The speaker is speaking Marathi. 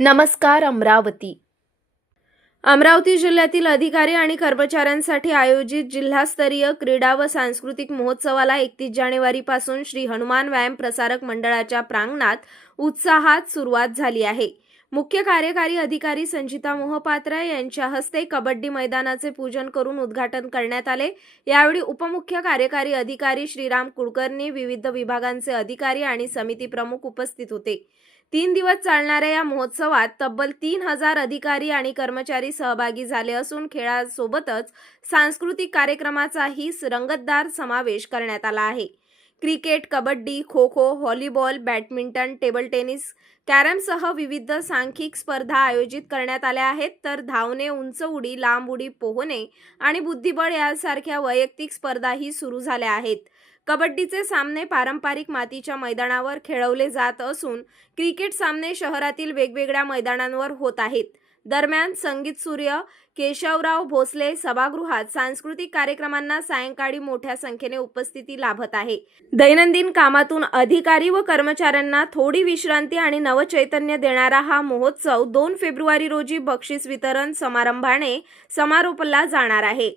नमस्कार अमरावती जिल्ह्यातील अधिकारी आणि कर्मचाऱ्यांसाठी आयोजित जिल्हास्तरीय क्रीडा व सांस्कृतिक महोत्सवाला 31 जानेवारीपासून श्री हनुमान व्यायाम प्रसारक मंडळाच्या प्रांगणात उत्साहात सुरुवात झाली आहे। मुख्य कार्यकारी अधिकारी संजिता मोहपात्रा यांच्या हस्ते कबड्डी मैदानाचे पूजन करून उद्घाटन करण्यात आले। यावेळी उपमुख्य कार्यकारी अधिकारी श्रीराम कुलकर्णी, विविध विभागांचे अधिकारी आणि समिती प्रमुख उपस्थित होते। 3 दिवस चालणाऱ्या या महोत्सवात तब्बल 3000 अधिकारी आणि कर्मचारी सहभागी झाले असून खेळासोबतच सांस्कृतिक कार्यक्रमाचाही रंगतदार समावेश करण्यात आला आहे। Cricket, kabaddi, kho-kho, volleyball, badminton, table tennis, कॅरमसह विविध सांघिक स्पर्धा आयोजित करण्यात आल्या आहेत, तर धावणे, उंच उडी, लांब उडी, पोहणे आणि बुद्धिबळ यासारख्या वैयक्तिक स्पर्धाही सुरू झाल्या आहेत। कबड्डीचे सामने पारंपरिक मातीच्या मैदानावर खेळवले जात असून क्रिकेट सामने शहरातील वेगवेगळ्या मैदानांवर होत आहेत। दरम्यान संगीत सूर्य केशवराव भोसले सभागृहात सांस्कृतिक कार्यक्रमांना सायंकाळी मोठ्या संख्येने उपस्थिती लाभत आहे। दैनंदिन कामातून अधिकारी व कर्मचाऱ्यांना थोडी विश्रांती आणि नवचैतन्य देणारा हा महोत्सव 2 फेब्रुवारी रोजी बक्षीस वितरण समारंभाने समारोपला जाणार आहे।